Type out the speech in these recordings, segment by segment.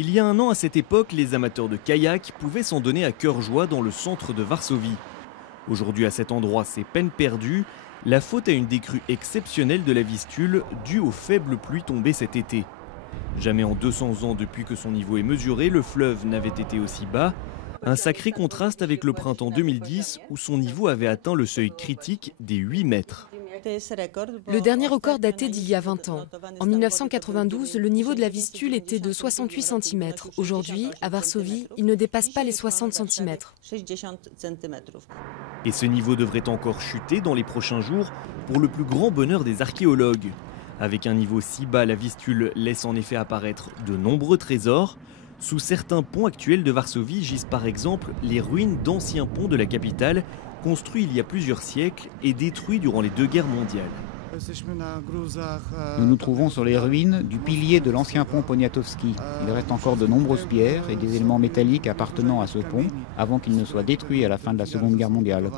Il y a un an à cette époque, les amateurs de kayak pouvaient s'en donner à cœur joie dans le centre de Varsovie. Aujourd'hui à cet endroit, c'est peine perdue, la faute à une décrue exceptionnelle de la Vistule due aux faibles pluies tombées cet été. Jamais en 200 ans depuis que son niveau est mesuré, le fleuve n'avait été aussi bas. Un sacré contraste avec le printemps 2010 où son niveau avait atteint le seuil critique des 8 mètres. Le dernier record datait d'il y a 20 ans. En 1992, le niveau de la Vistule était de 68 cm. Aujourd'hui, à Varsovie, il ne dépasse pas les 60 cm. Et ce niveau devrait encore chuter dans les prochains jours pour le plus grand bonheur des archéologues. Avec un niveau si bas, la Vistule laisse en effet apparaître de nombreux trésors. Sous certains ponts actuels de Varsovie gisent par exemple les ruines d'anciens ponts de la capitale, construits il y a plusieurs siècles et détruits durant les 2 guerres mondiales. Nous nous trouvons sur les ruines du pilier de l'ancien pont Poniatowski. Il reste encore de nombreuses pierres et des éléments métalliques appartenant à ce pont avant qu'il ne soit détruit à la fin de la Seconde Guerre mondiale.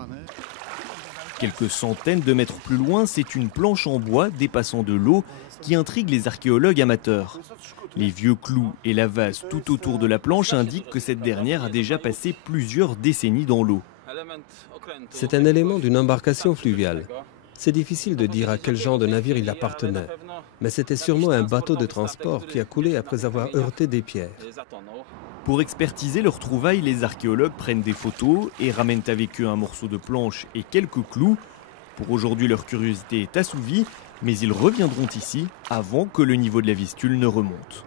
Quelques centaines de mètres plus loin, c'est une planche en bois dépassant de l'eau qui intrigue les archéologues amateurs. Les vieux clous et la vase tout autour de la planche indiquent que cette dernière a déjà passé plusieurs décennies dans l'eau. C'est un élément d'une embarcation fluviale. C'est difficile de dire à quel genre de navire il appartenait, mais c'était sûrement un bateau de transport qui a coulé après avoir heurté des pierres. Pour expertiser leurs trouvailles, les archéologues prennent des photos et ramènent avec eux un morceau de planche et quelques clous. Pour aujourd'hui, leur curiosité est assouvie, mais ils reviendront ici avant que le niveau de la Vistule ne remonte.